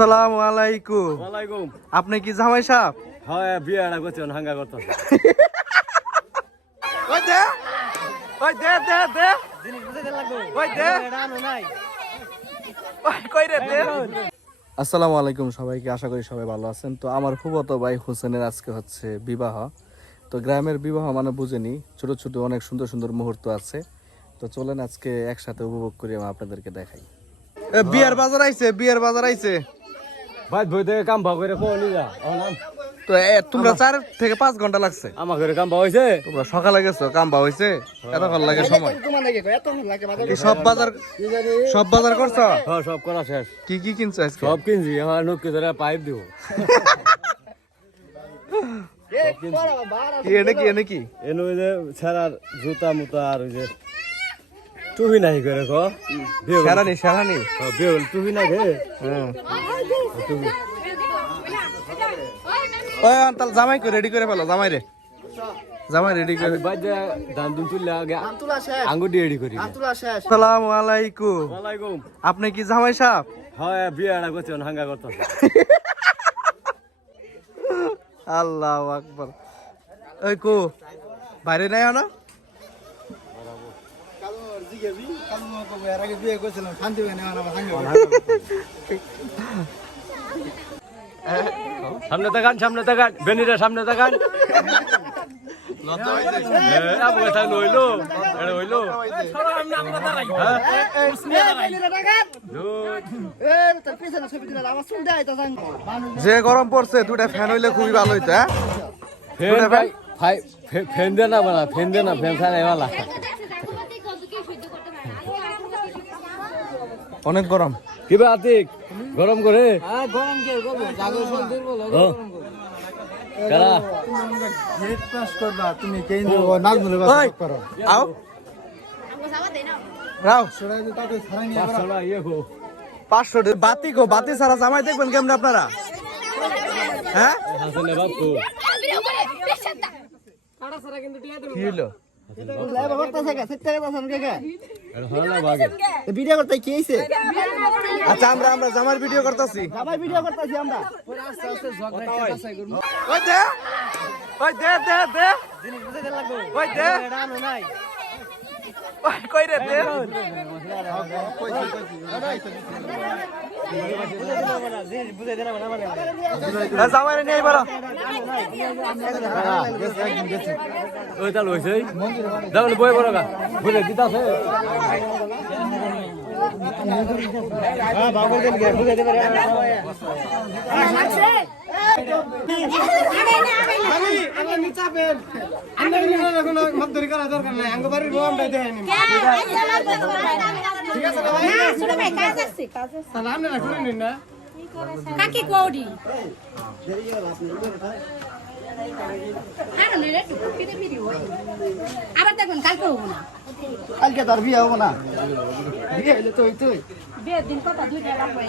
আসসালামু আলাইকুম। ওয়ালাইকুম। আপনি কি জামাই সাহেব? হ্যাঁ, বিয়েটা করছেন হাঙ্গা করতে। ওই দে ওই দে দে দে ওই দে ওই কই রে দে। আসসালামু আলাইকুম সবাইকে, আশা করি সবাই ভালো আছেন। তো আমার ফুফাতো ভাই হোসেনের আজকে হচ্ছে বিবাহ। তো গ্রামের বিবাহ মানে বুঝেনি, ছোট ছোট অনেক সুন্দর সুন্দর মুহূর্ত আছে। তো চলেন আজকে একসাথে উপভোগ করি, আমি আপনাদেরকে দেখাই। বিয়ার বাজার আইছে, বিয়ার বাজার আইছে। ভাই বই থেকে কাম ভাগ করে কোন যা তো তোমরা 4 থেকে 5 ঘন্টা লাগছে। আমার ঘরে কাম ভাগ হয়েছে। তোমরা সকালে গেছো, কাম বা হইছে, এতক্ষণ লাগে সময়। এই সব বাজার করছো? হ্যাঁ, সব করা শেষ। কি কি কিনছো আজকে? সব কিনছি, আমার নৌকে ধরে পাইপ দিব। কি এনে কি এনে কি এনে ওই যে ছেঁড়ার জুতা মুতা আর ওই যে টুপি নাই করে গো। সারানি সারানি বিয়ে টুপি নাই গে। টুপি ওই তাহলে জামাই করে রেডি করে ফেলো, জামাই রে, জামাই রেডি করে। বাজে ধান দুন তুললে আগে আঙ্গুর দিয়ে রেডি করি। আসসালামু আলাইকুম। ওয়ালাইকুম। আপনি কি জামাই সাহেব? হ্যাঁ, বিয়েটা করছেন হাঙ্গা করতে। আল্লাহু আকবার। ওই কো বাইরে নাই না? সামনে তাকান, সামনে তাকান, বেনিরা সামনে তাকান। হইলো হইলো। যে গরম পড়ছে, দুটা ফ্যান হইলে খুবই ভালো হইতো। ফ্যান দে না বানা, ফ্যান দে না, ফ্যান ছাড়া এমালা। অনেক গরম। কিবা আতিক গরম করে আও রাও 500 বাতি গো, বাতি ছাড়া জামাই দেখবেন কেমন আপনারা? হ্যাঁ কি হলো? ভিডিও করতে কি হইছে? আচ্ছা আমরা জামার ভিডিও করতেছি। সবাই ভিডিও করতেছি আমরা। ওই দে ওই দে দে দে ওই দে ওই কই রে দে। জামাই রে নিয়ে বলো। ওই তাল হইছে যাবেন বই বড় গা বুঝে দিতা আছে। হ্যাঁ বাবু দেন গে বুঝে দিবে রে। আমি নিচা পেন আমি কোনো মদরি করা দরকার নাই, আঙ্গ বাড়ির বমটা দেয়নি। ঠিক আছে ভাই, না শুনে ভাই কাজ আছে সালাম না করেন না কাকি কোডি আবার দেখুন কালকে হবো না, কালকে তার বিয়ে হবো না, বিয়ে হইলে তুই বিয়ের দিন কথা 2টা লাগবে।